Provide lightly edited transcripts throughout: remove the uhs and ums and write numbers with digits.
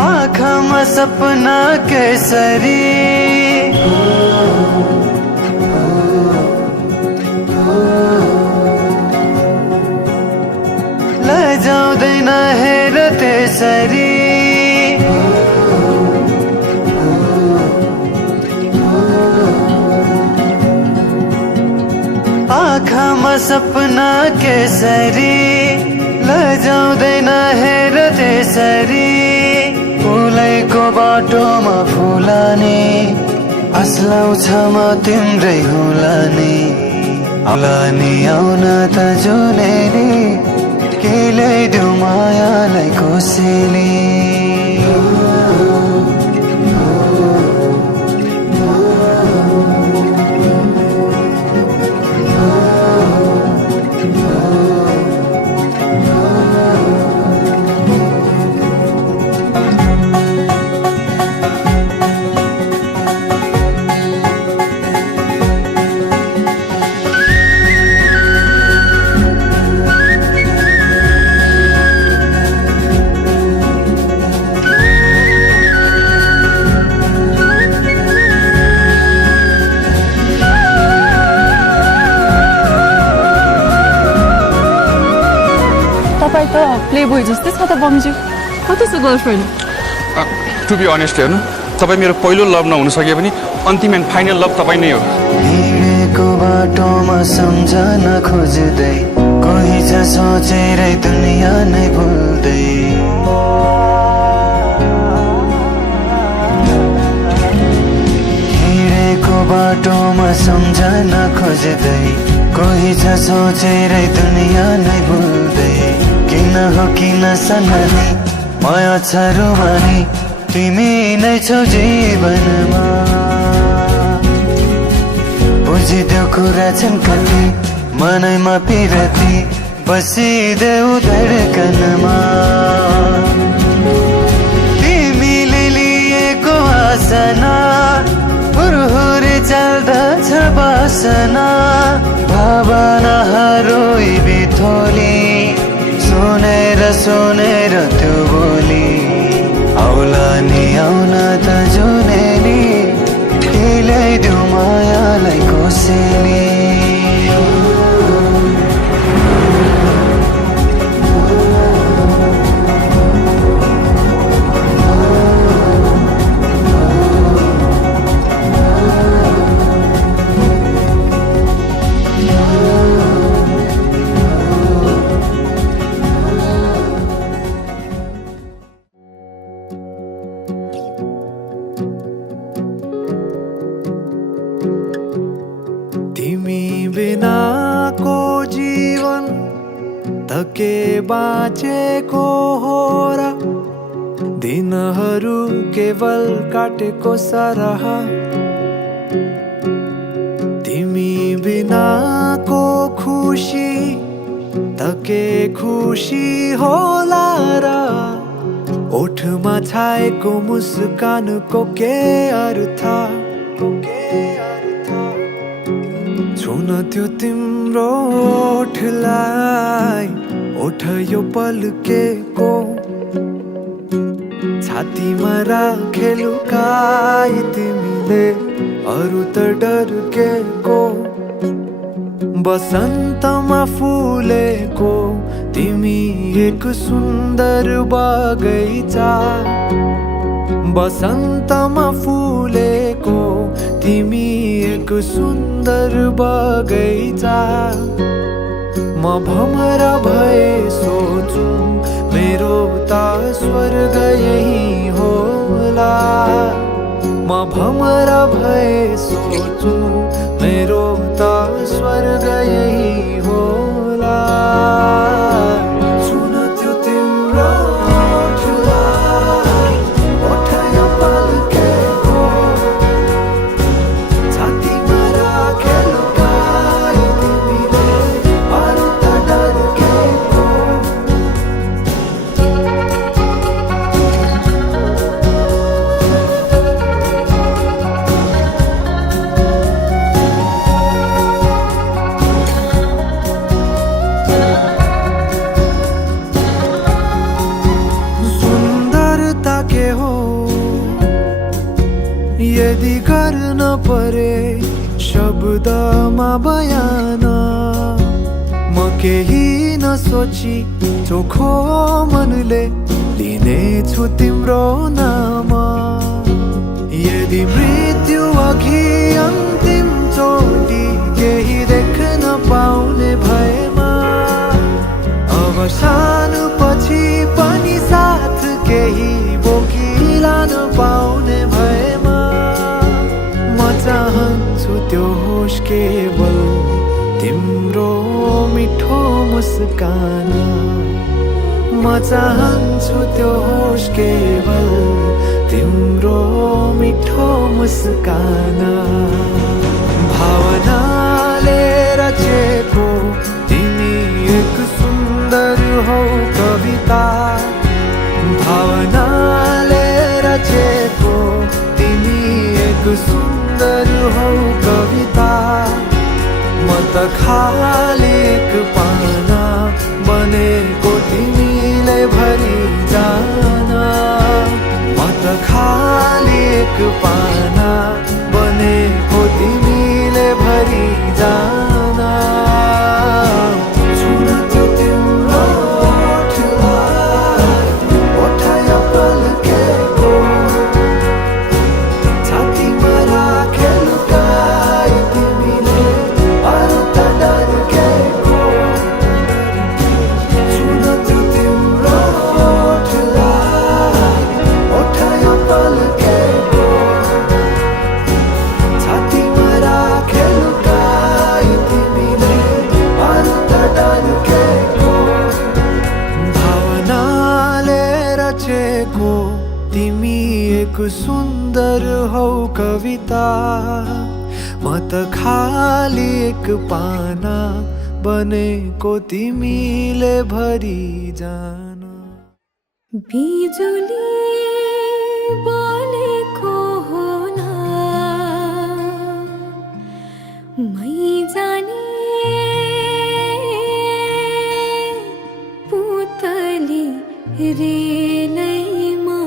आँखामा सपना केसरी लजाउँदैन हेर त्यसरी आँखामा सपना केसरी लजाउँदैन हेर त्यसरी फुलैको बाटोमा फुलानी आslaउँछ म तिम्रै हुलानी आउलानी आउन त जुनेली के ल्याइदेऊ मायालाई कोसेली प्लेबोय जस्तै छ त बमजी कति छ गर्लफ्रेन्ड टु बी अनेस्ट हेर्नु तपाईँ मेरो पहिलो लभ नहुन सके पनि अन्तिम एन्ड फाइनल लभ तपाईँ नै हो हिँडेको बाटोमा सम्झन खोज्दै कोही छ सोचेरै दुनियाँ नै भुल्दै हिँडेको बाटोमा सम्झन खोज्दै कोही छ सोचेरै दुनियाँ नै भुल्दै किन हो किन सननी माया छ रुवानी तिमी नै छौ जीवनमा बुझिदेऊ कुरा छन् कति मनैमा पिरती बसिदेऊ धडकनमा तिमीले लिएको आसना हुरहुरे चल्दछ बासना भावनाहरू बिथोली सुनेर त्यो बोली आउला नि आउन त जुनेली के ल्याइदेऊ मायालाई कोसेली बिनाको जीवन त के बाँचेको हो र दिनहरू केवल काटेको सरह तिमी बिनाको खुसी त के खुसी होला र ओठमा छाएको मुस्कानको के अर्थ छुन त्यो तिम्रो ओठलाई ओठ यो पल्केको छातीमा राखे लुकाई तिमीले अरू त डर्केको बसन्तमा फुलेको तिमी एक सुन्दर बगैँचा बसन्तमा फुलेको तिमी एक सुन्दर बगैँचा म भमरा भए सोचु मेरो त स्वर्ग यही होला म भमरा भए सोचु मेरो त स्वर्ग यही होला सुन त्यो तिम्रो ओठलाई ओठय पल्केको छातीमा राखेर लुकाई तिमीले अरू त डर्केको सुन्दरता के हो यदि गर्न परे शब्दमा बयान म केही नसोची चोखो मनले लिनेछु तिम्रो नाम यदि मृत्यु अघि अन्तिम चोटि केही देख्न पाउने भएमा अवसान पछि पनि साथ केही बोकिलान पाउने भएमा म चाहन्छु त्यो होस् केवल तिम्रो मिठो मुस्कान म चाहन्छु त्यो होस् केवल तिम्रो मिठो मुस्कान भावनाले रचेको तिमी एक सुन्दर हौ कविता भावनाले रचेको तिमी एक सुन्दर हौ कविता म त खाली एक पाना बनेको तिमीले भरि जान म त खाली एक पाना बनेको तिमीले भरि जान सुन त्यो तिम्रो ओठलाई ओठय पल्केको छातीमा राखेर लुकाई तिमीले अरू त डर्केको सुन त्यो तिम्रो ओठलाई ओठय पल्केको छातीमा राखेर लुकाई तिमीले अरू त डर्केको भावनाले रचेको तिमी एक सुन्दर हौ कविता म त खाली एक पाना बनेको तिमीले भरि जान बिजुली बोलेको होला मै जाने पुतली रेलैमा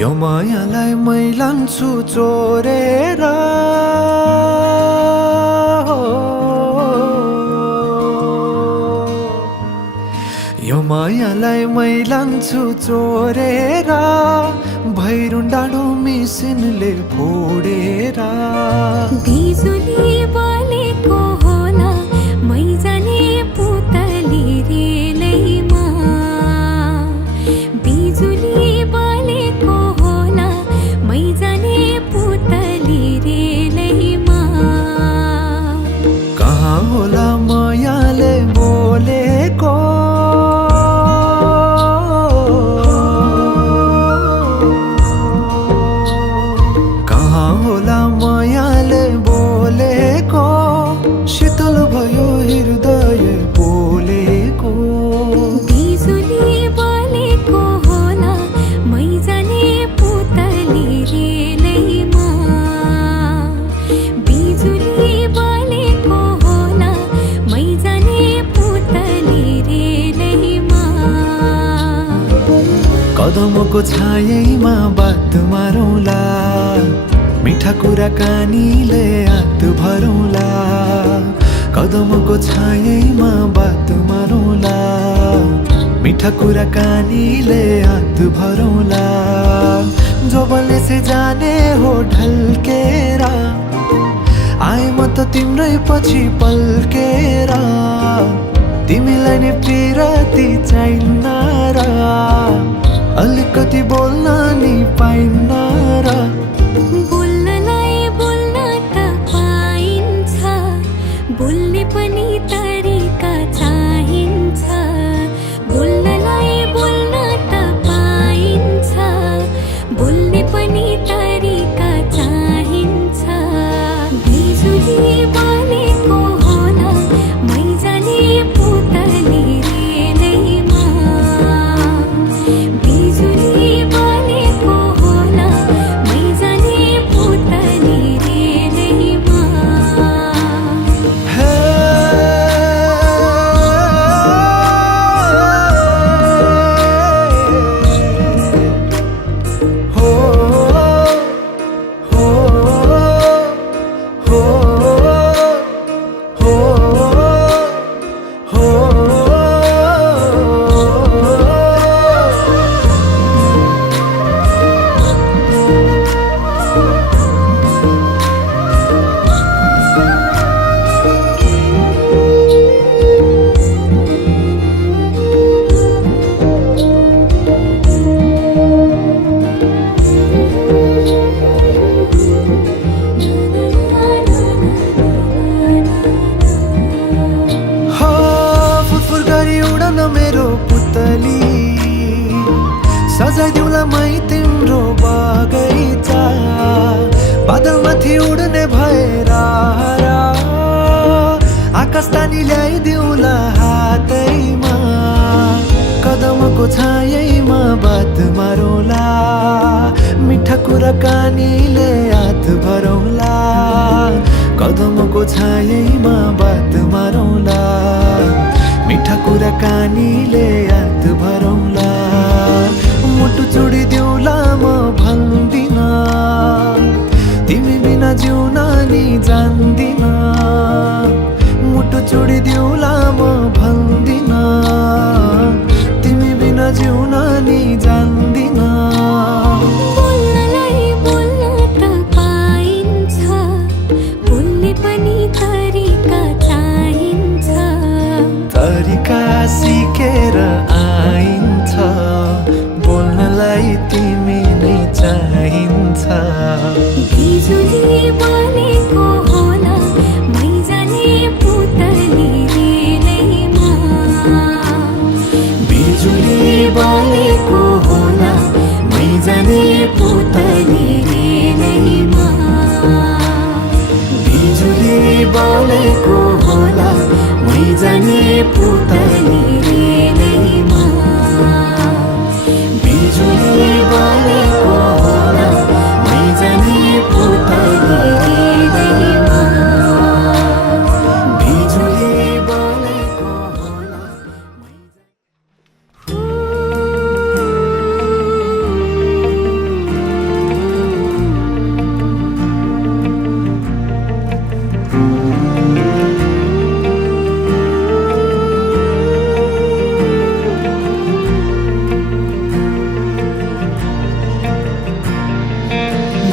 यो मायालाई मै लान्छु चोरेर यो मायालाई मै लान्छु चोरेर भैरुन डाँडो मिसिनले फोडेर बिजुली बोलेको होला मै जाने पुतली रेलैमा बिजुली बोलेको होला मै जाने पुतली रेलैमा कहाँ होला मायाले बोलेको कहाँ होला मायाले बोलेको शीतल भयो हृदय बोलेको बिजुली बोलेको होला मै जाने पुतली रेलैमा बिजुली बोलेको होला मै जाने पुतली रेलैमा कदमको छायैमा बात मारौँला मिठा कुराकानीले हात भरौँला कदमको छायैमा बात मारौँला मिठा कुराकानीले हात भरौँला जो बोल्ने से जाने हो ढल्केर आए म त तिम्रै पछि पल्केर तिमीलाई नि पिरती चाहिन्न र अलिकति बोल्न नि पाइन्न र बोल्नलाई बोल्न त पाइन्छ बोल्ने पनि तरिका चाहिन्छ बोल्नलाई बोल्न त पाइन्छ बोल्ने पनि तरिका चाहिन्छ बिजुली बनेको होला मैजाने पुतली रेलैमा बिजुली बनेको होला मैजाने पुतली रेलैमा हे हो हो हो हो फुरफुर गरी उडन मेरो पुतली सजाइदिउँला मै तिम्रो बगैँचा बादलमाथि उड्ने भएर आकाश तानी ल्याइदिउँला हातैमा कदमको छायैमा बात मारौँला मिठा कुराकानीले हात भरौँला कदमको छायैमा बात मारौँला मिठा कुराकानीले हात भरौँला मुटु छोडिदिउँला म भन्दिन तिमी बिना जिउन नि जान्दिन मुटु छोडिदिउँला म भन्दिन तिमी बिना जिउन नि जान्दिन बोल्नलाई बोल्न त पाइन्छ बोल्ने पनि तरिका चाहिन्छ तरिका सिकेर आइन्छ बोल्नलाई तिमी नै चाहिन्छ बिजुली बनेको होला मैजाने पुतली रेलैमा बिजुली बनेको होला मैजाने पुतली रेलैमा बिजुली बनेको होला मैजाने पुतली रेलैमा बिजुली बनेको होला मैजाने पुतली रेलैमा बिजुली बनेको होला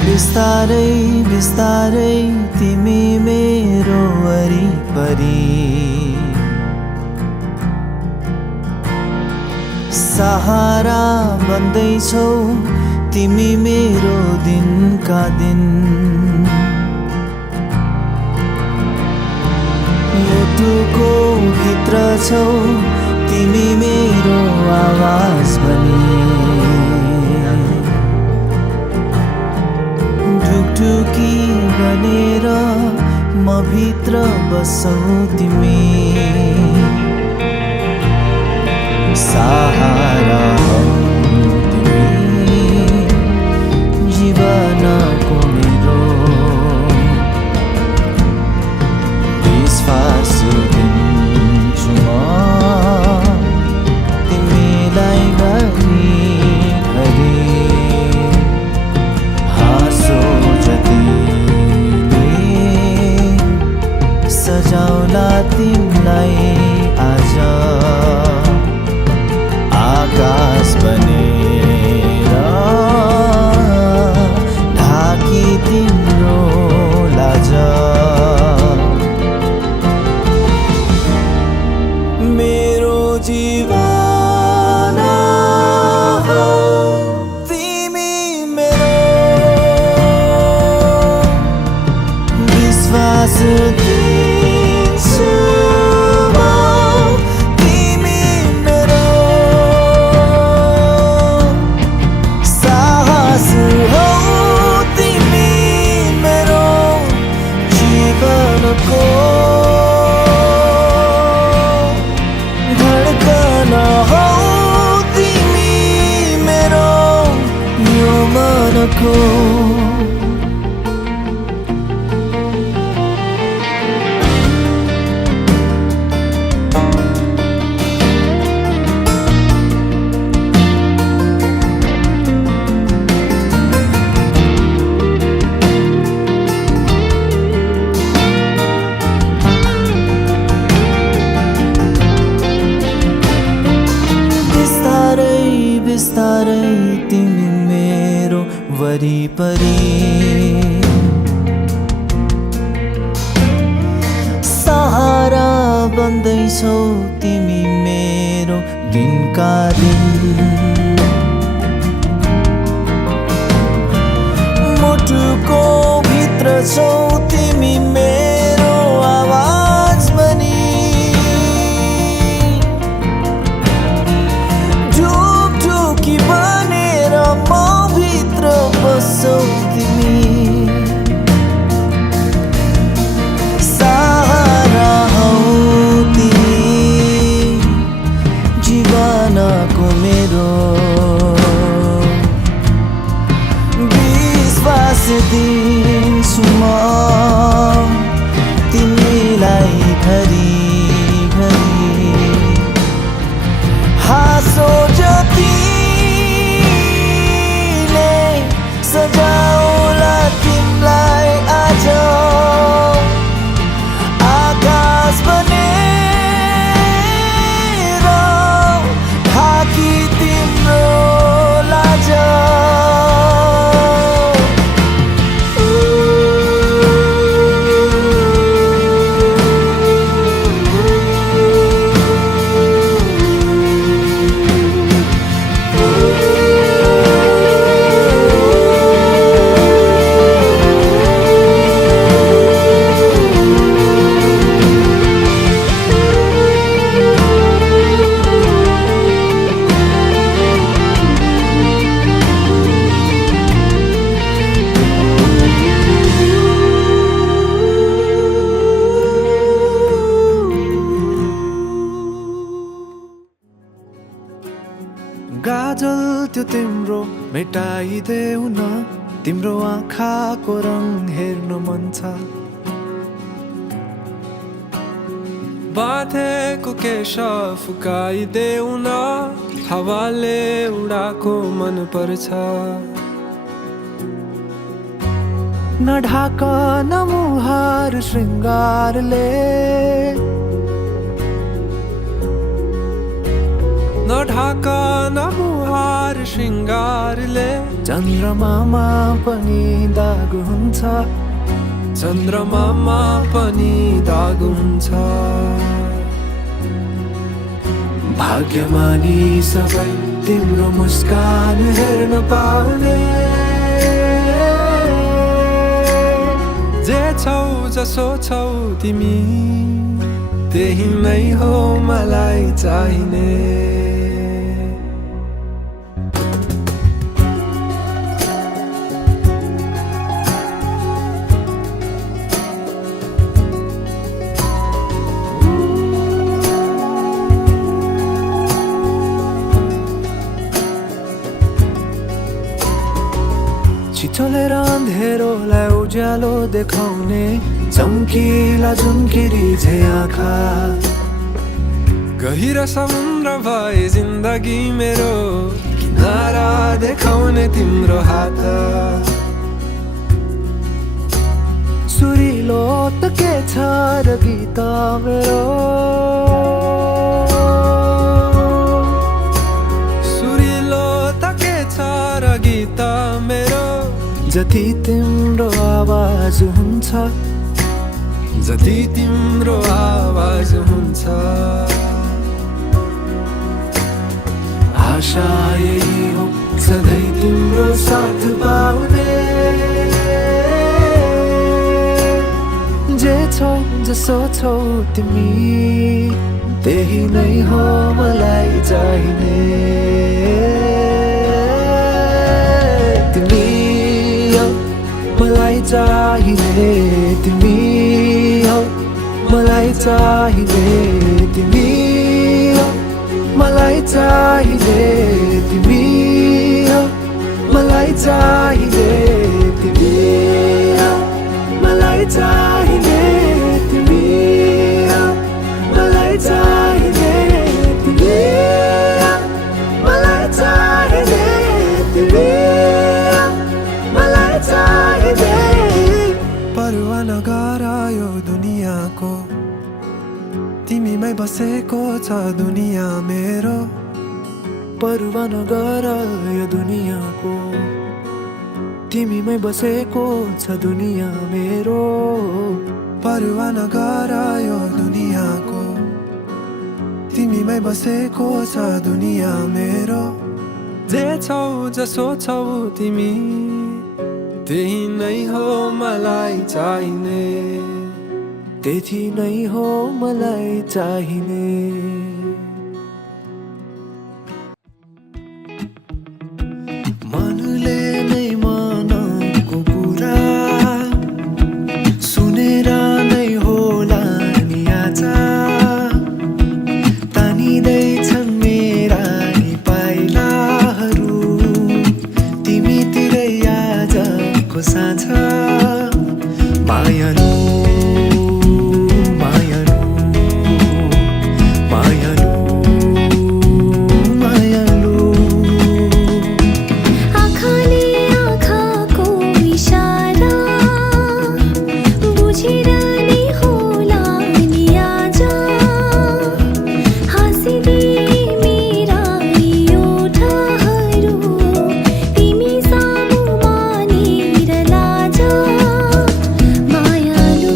बिस्तारै बिस्तारै तिमी मेरो वरिपरि सहारा बन्दैछौ तिमी मेरो दिनका दिन मुटुको भित्र छौ तिमी मेरो आवाज बनी ढुकढुकी बनेर म भित्र बसौ तिमी सहारा हौ तिमी जीवनको मेरो विश्वास दिन्छु म तिमीलाई घरि घरि हाँसो जति परी सहारा बन्दैछौ तिमी मेरो दिनका दिन मुटुको भित्र छौ तिमी मेरो आवाज बनी ढुकढुकी बनेर म भित्र बस्छौ तिमी सहारा हौ तिमी जीवनको मेरो विश्वास दिन्छु म तिमीलाई घरिघरि हाँसो जतिले सजाउला तिमीलाई आज आकाश बनेर ढाकी तिम्रो लाज गाजल त्यो तिम्रो मेटाइदेऊ न तिम्रो आँखाको रङ हेर्न मन छ बाँधेको केश फुकाइदेऊ न हावाले उडाको मन पर्छ न ढाक न मुहार श्रृङ्गारले न ढाक न मुहार श्रृङ्गारले चन्द्रमामा पनि दाग हुन्छ चन्द्रमामा पनि दाग हुन्छ भाग्यमानी सबै तिम्रो मुस्कान हेर्न पाउने जे छौ जसो छौ तिमी त्यही नै हो मलाई चाहिने छिटोलेर अँधेरोलाई उज्यालो देखाउने चम्किला झुम्किरी झै आँखा गहिरो समुद्र भए जिन्दगी मेरो किनारा देखाउने तिम्रो हात सुरिलो त के छ र गीत मेरो सुरिलो त के छ र गीत मेरो जति तिम्रो आवाज हुन्छ जति तिम्रो आवाज हुन्छ आशा यही हो सधैँ तिम्रो साथ पाउने जे छौ जसो छौ तिमी त्यही नै हो मलाई चाहिने तिमी मलाई चाहिने तिमी हौ मलाई चाहिने तिमी हौ मलाई चाहिने तिमी हौ मलाई चाहिने तिमी हौ मलाई चाहिने तिमी हौ मलाई चाहिने तिमी हौ मलाई चाहिने तिमी परवा नगर यो दुनियाँको तिमीमै बसेको छ दुनियाँ मेरो परवा नगर यो दुनियाँको तिमीमै बसेको छ दुनिया मेरो परवाह नगर यो दुनियाको तिमीमै बसेको छ दुनिया मेरो जे छौ जसो छौ तिमी त्यही नै हो मलाई चाहिने त्यही नै हो मलाई चाहिने मनले नै मनको कुरा सुनेर नै होला नि आज तानिँदैछन् मेरा यी पाइलाहरू तिमीतिरै आजको साँझ मायालु मायालु मायालु मायालु आँखाले आँखाको इशारा बुझेर नै होला नि आज हाँसिदे मेरा यी ओठहरू तिमी सामु मानेर लाज मायालु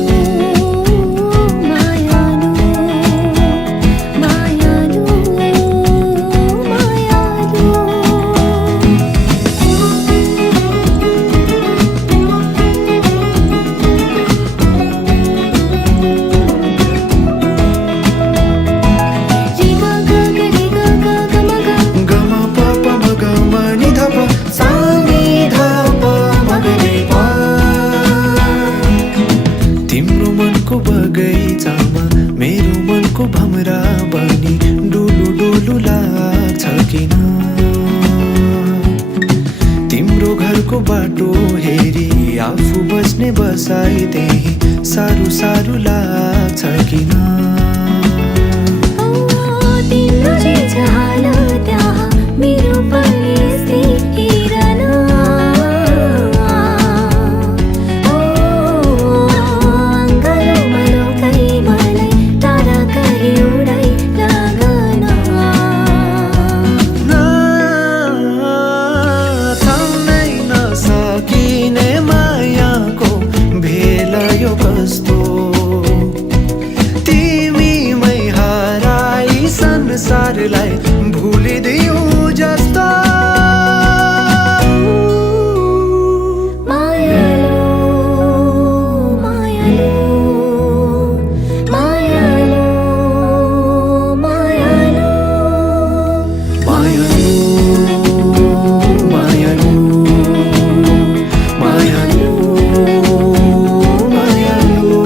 मायालु मायालु मायालु गम पप मग मनि धप सानी धप मगरे प तिम्रो मनको बगैँचामा मेरो मनको भमरा बनी डुलु डुलु लाग्छ किन तिम्रो घरको बाटो हेरी आफू बस्ने बसाइ त्यही साह्रो साह्रो लाग्छ किन तिम्रो जे छ हाल त्यहाँ मेरो पनि यस्तै हेरन अङ्गालोमा लौकाई मलाई टाढा कहीँ उडाई लगन थाम्नै नसकिने मायाको भेल यो कस्तो तिमीमै हराई संसारलाई भुलिदियो जस्तो मायालु मायालु मायालु मायालु मायालु मायालु मायालु मायालु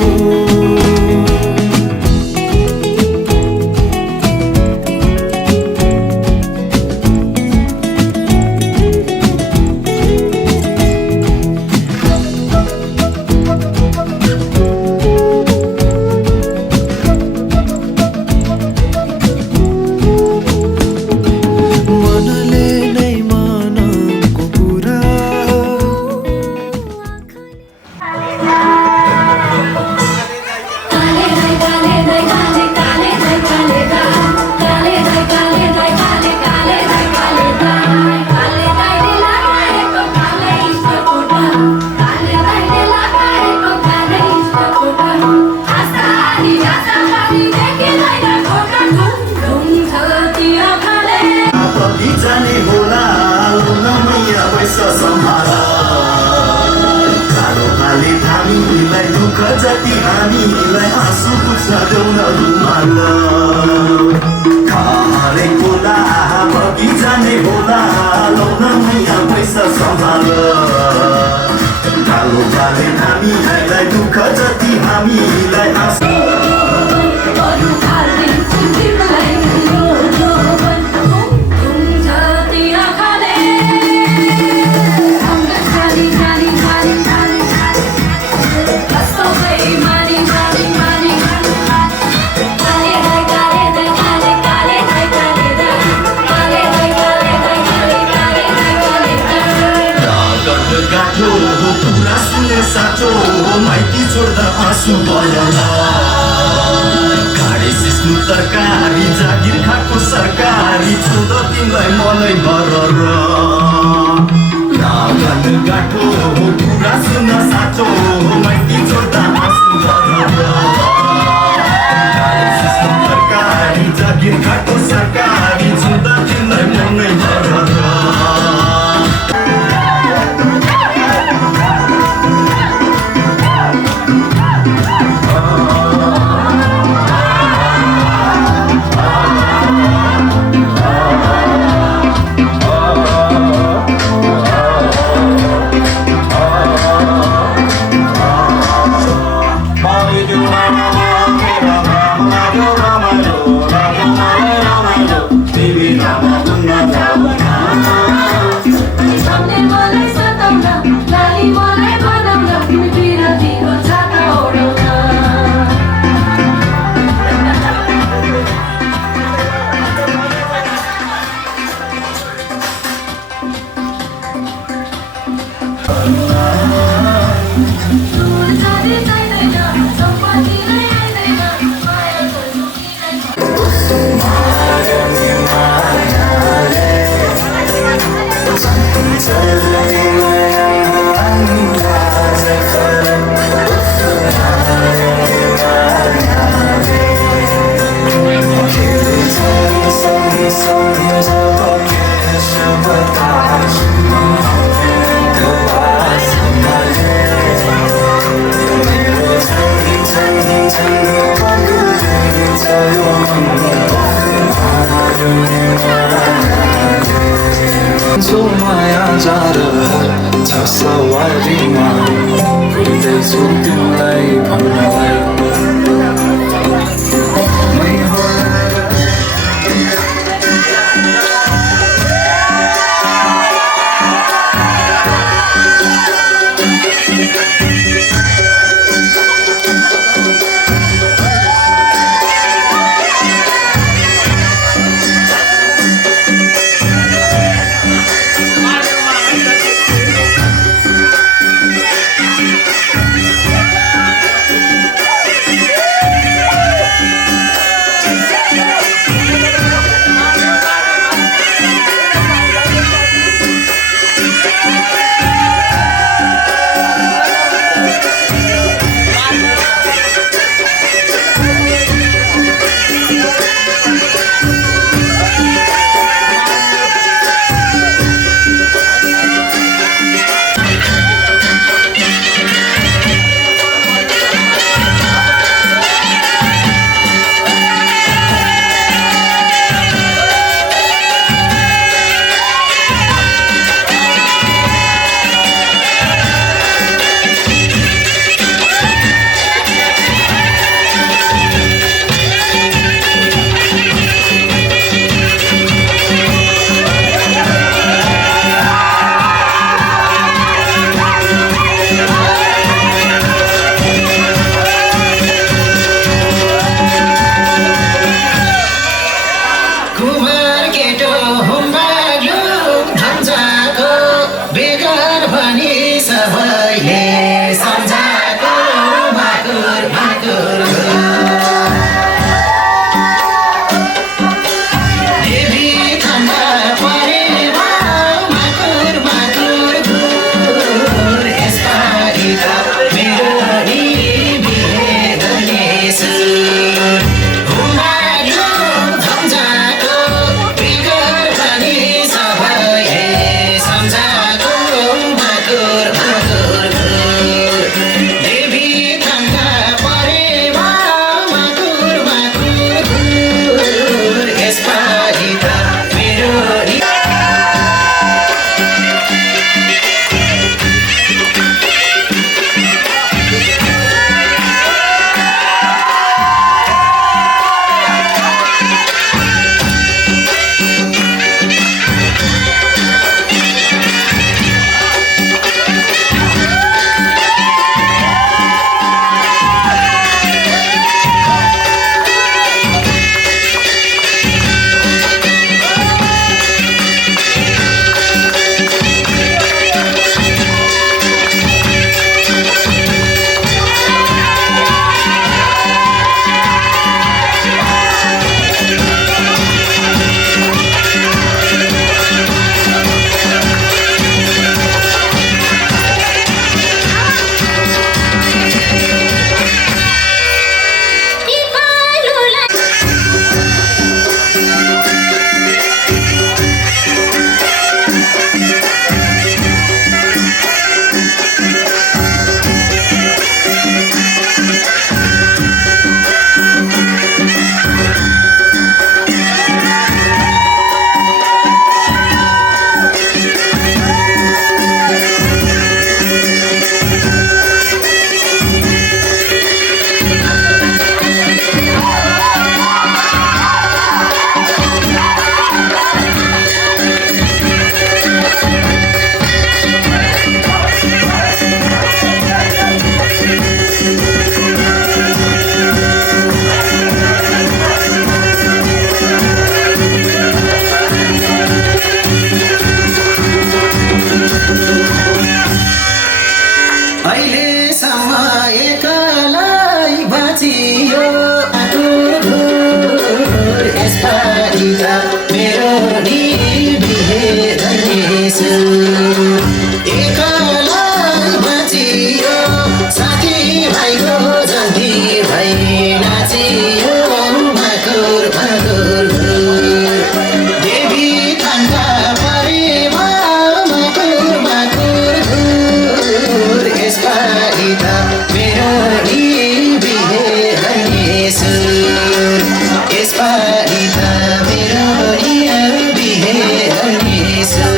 मनले नै मनको कुरा जाने होला लुनामैया पैसा सम्हाल कालो खाली हामीलाई दुःख जति हामीलाई आँसु पुछ्न देऊ न रुमाल हरेक बोला बगी जाने होला लुनामैया पैसा सम्हाल कालो खाली हामीलाई दुःख जति हामीलाई आँसु गाठो पुरा सुने साँचो माइती छोड्दा आँसु भएन खाडे सिस्नु तरकारी जागिर खाएको सरकारी छोड तिमीलाई मनै गरेर आँगन गाँठो कुरा सुन साँचो माइती छोड्दा आँसु सरकारी जागिर खाएको सरकारी छुँदा तिमीलाई मनै सामने मलाई सताउन लाली मलाई बनाउन तिमी बिरामीको छाता ओढाउन जाने चाहिँदैन सम्पत्ति नै आइँदैन मायाको सुखी नै माया जार छ सवारीमा हिँड्दैछु तिमीलाई भन्नलाई मै होला एकलाई बाँचियो यसपालि त मेरो नि बिहे धनेछु एकलाई बाँचियो साथी भाइको जन्ती भाइ नाचियो माकुर माकुर देवी थानका परेमा माकुर माकुर यसपालि त मेरो नि बिहे धनेछु यसपालि त मेरो नि बिहे धनेछु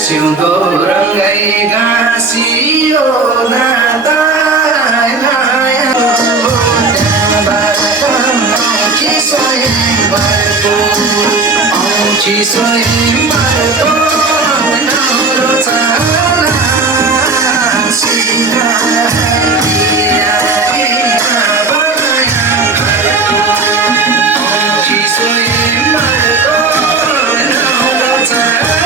सिउँदो रङ्गै गाँसियो नातालाई माया औँठी स्वयंवरको औँठी स्वयंवरको नौलो चाला औँठी स्वयंवरको नौलो चाला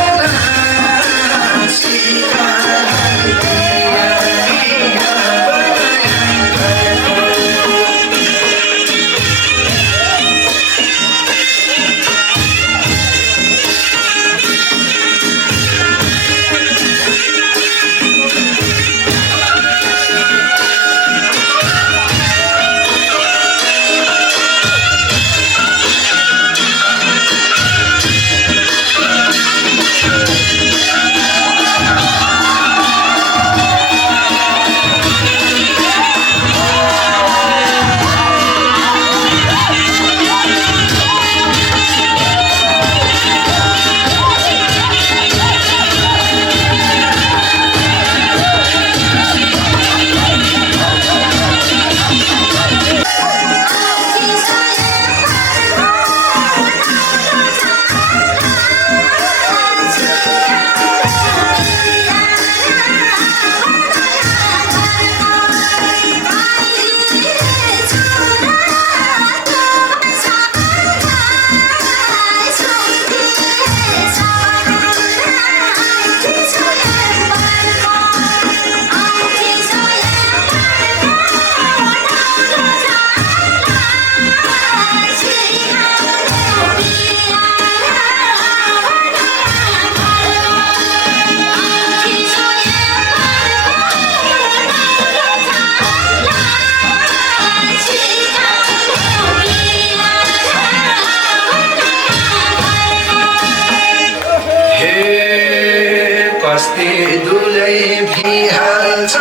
कस्ते दुलै भिहाल्छ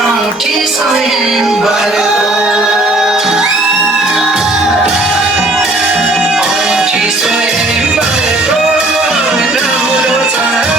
औँठी स्वयंवरको औँठी स्वयंवरको नौलो चाला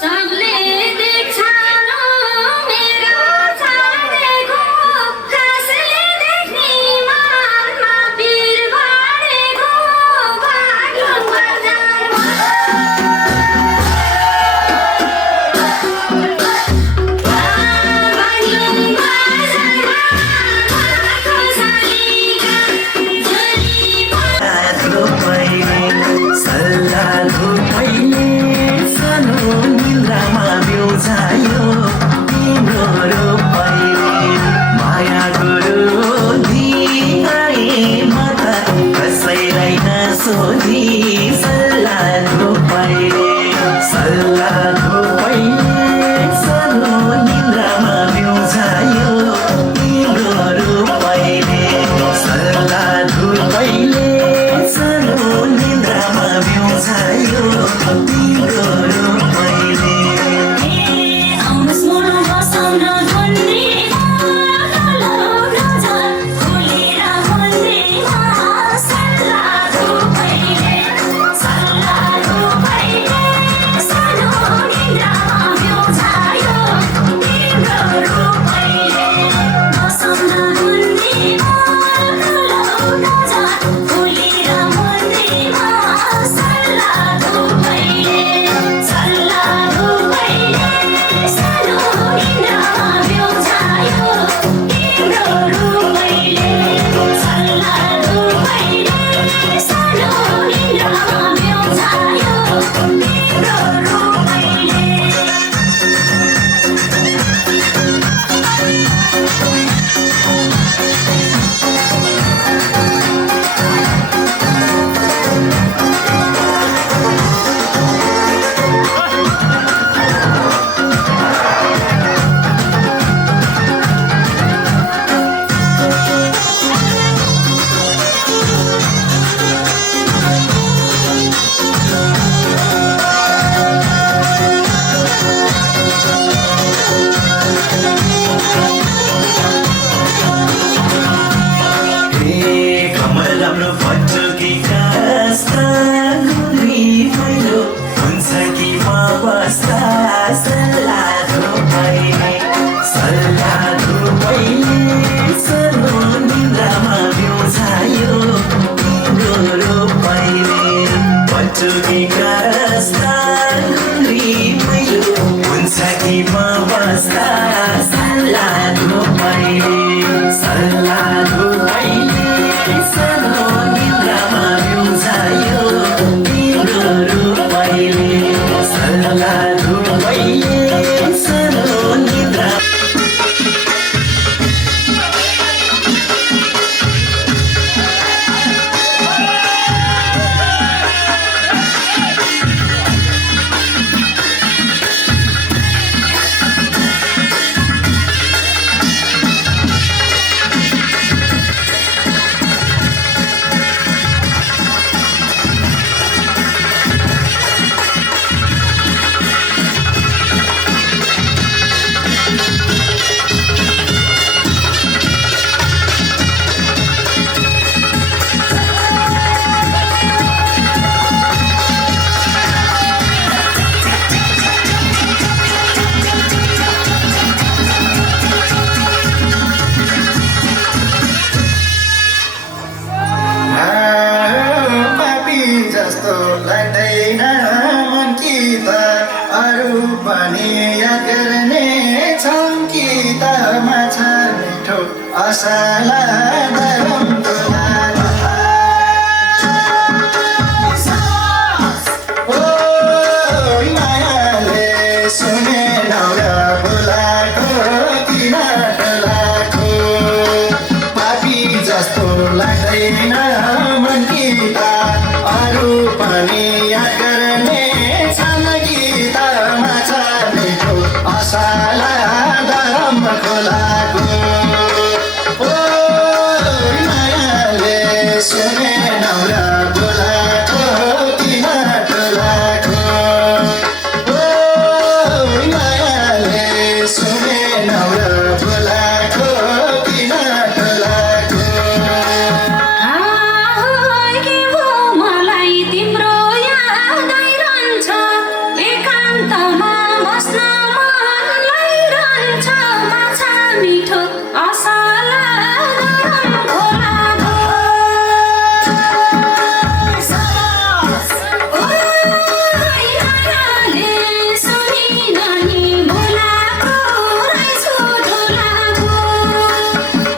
सबले देख्छन् मेरो छाडेको कसले देख्ने मनमा पिर बढेको बाटो बजारमा बानी बजारमा खोसालीका झोली आलो पहिले सल्लाहको पहिले सानो निन्द्रामा बिउजायो तिम्रो पहिले माया गुरु दिए म त कसैलाई नसोधी सल्लाहको पहिले सानो निन्द्रामा बिउजायो तिम्रो पहिले सल्लाहको पहिले सानो निन्द्रामा बिउजायो तिम्रो पहिले आउनुहोस् मोर बसाउन धन्नेमा नजा खोलेर भन्नेमा सल्लाहको पहिले सानो निन्द्रामा बिउजायो तिम्रो पहिले बसाउन धन्नेमा नजा खोलेर भन्नेमा सल्लाहको पहिले सानो निन्द्रामा बिउजायो तिम्रो पहिले सानो निन्द्रामा बिउजायो तिम्रो पहिले कमल राम्रो पटुकी कास्ता गुन्द्री मैलो हुन्छ कि म बस्दा सल्लाहको पहिले सानो निन्द्रामा बिउजायो तिम्रो पहिले पटुकी कास्ता गुन्द्री मैलो हुन्छ कि म बस्दा सल्लाहको पहिले सानो निन्द्रामा बिउजायो तिम्रो पहिले सानो निन्द्रा लाग्दैन मन गीता अरू पनि याद गर्ने छन् गीता माछा मिठो असाला धरम खोलाको ओ मायाले सुने नौरा बोलाको किन टोलाको ओ मायाले सुने नौरा बोलाको किन टोलाको के भो मलाई तिम्रो याद आइरहन्छ एकान्तमा बस्न मन लागिरहन्छ माछा मिठो असाला गरम खोलाको मायाले सुनिन नि बोलाको रहेछु ढोलाको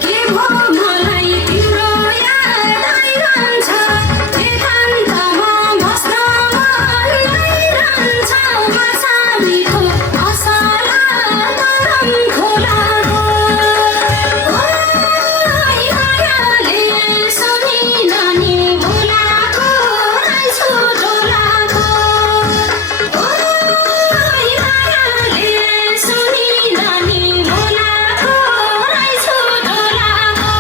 के भो मलाई तिम्रो याद आइरहन्छ एकान्तमा बस्न मन लागिरहन्छ माछा मिठो असाला गरम खोलाको मायाले सुनिन नि बोलाको रहेछु ढोलाको मायाले सुनिन नि बोलाको रहेछु ढोलाको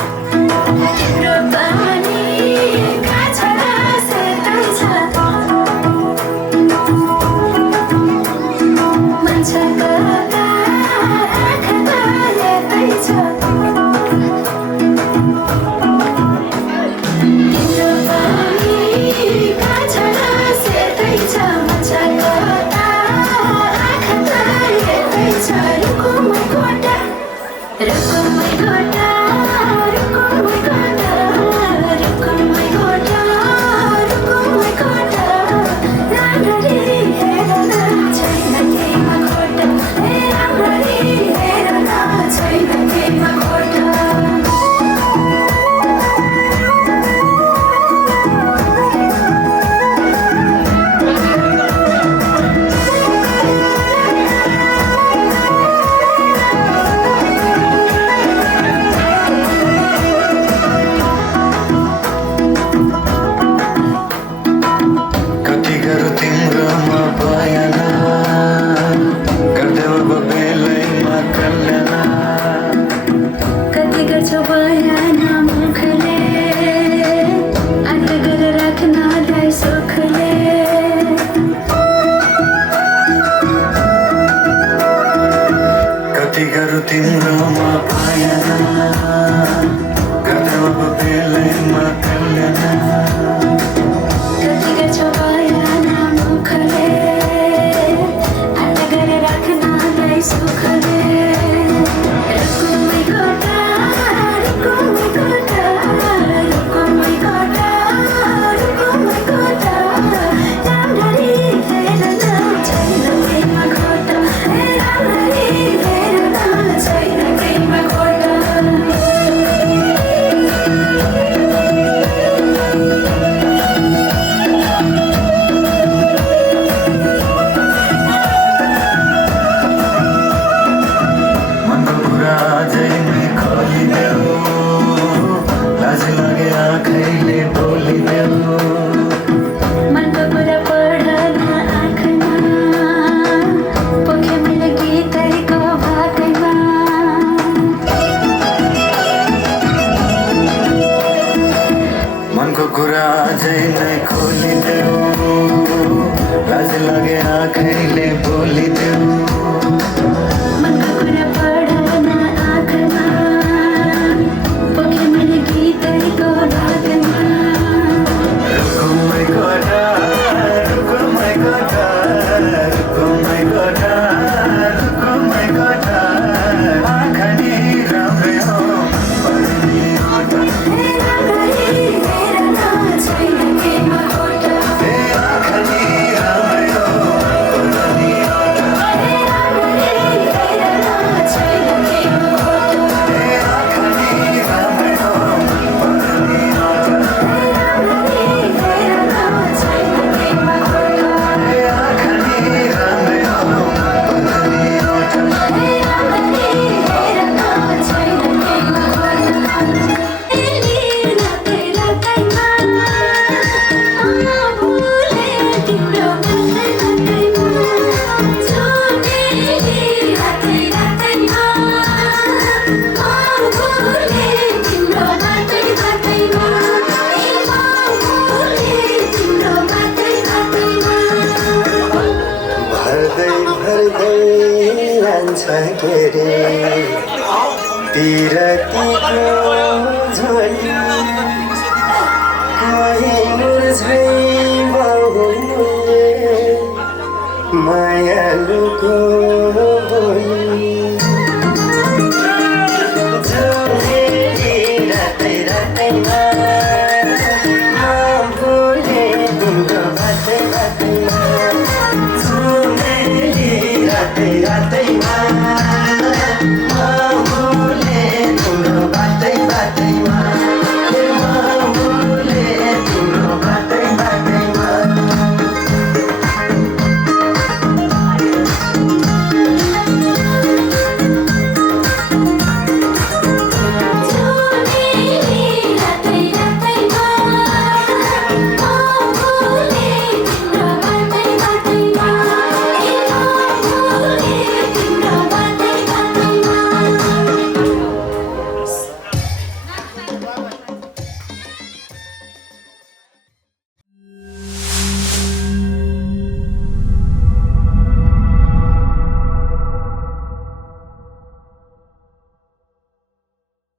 तिम्रो बानी काछा सेतै छ मान्छेको आँखा लेतै छ तिम्रो बानी काछा सेतै छ मान्छेको आँखा लेतै छ रुकुमै गोटा रुकुमै गोटा रुकुमै गोटा रुकुमै गोटा रुकुमै गोटा राम्ररी हेर्न छैन केमा खोटा राम्ररी हेर्न छैन केमा खोटा कति गरौँ तिम्रोमा भएन गर्दै अब बेलैमा कल्याण कति गर्छौ बयान मुखले आँट गरेर राख्नलाई सुखले कति गरौँ तिम्रोमा भएन गर्दै अब बेलैमा कल्याण कति गर्छौ बयान मुखले आँट गरेर राख्नलाई सुखले रुकुमै गोटा रुकुमै गोटा रुकुमै गोटा रुकुमै गोटा राम्ररी हेर्न छैन केमा खोटा राम्ररी हेर्न छैन आँखैले बोलिदेऊ मनका कुरा पढन आँखामा पोखे मैले गीतैको रागमा रुको my God, रुको my God, रुको my God, रुको my God, आँखा नि राम्रै हो पर्ने एउटा हेर छैन केमा खोटा ए आँखा नि राम्रै हो पर्ने एउटा हेर छैन केमा खोटा ए आँखा नि राम्रै हो पर्ने एउटा छैन केमा खोटा ए आँखा नि राम्रै हो पर्ने एउटा भर्दै भर्दै लान्छ के रे पिरतीको झोली कहीँ मुर्झै बहुले मायालुको बोली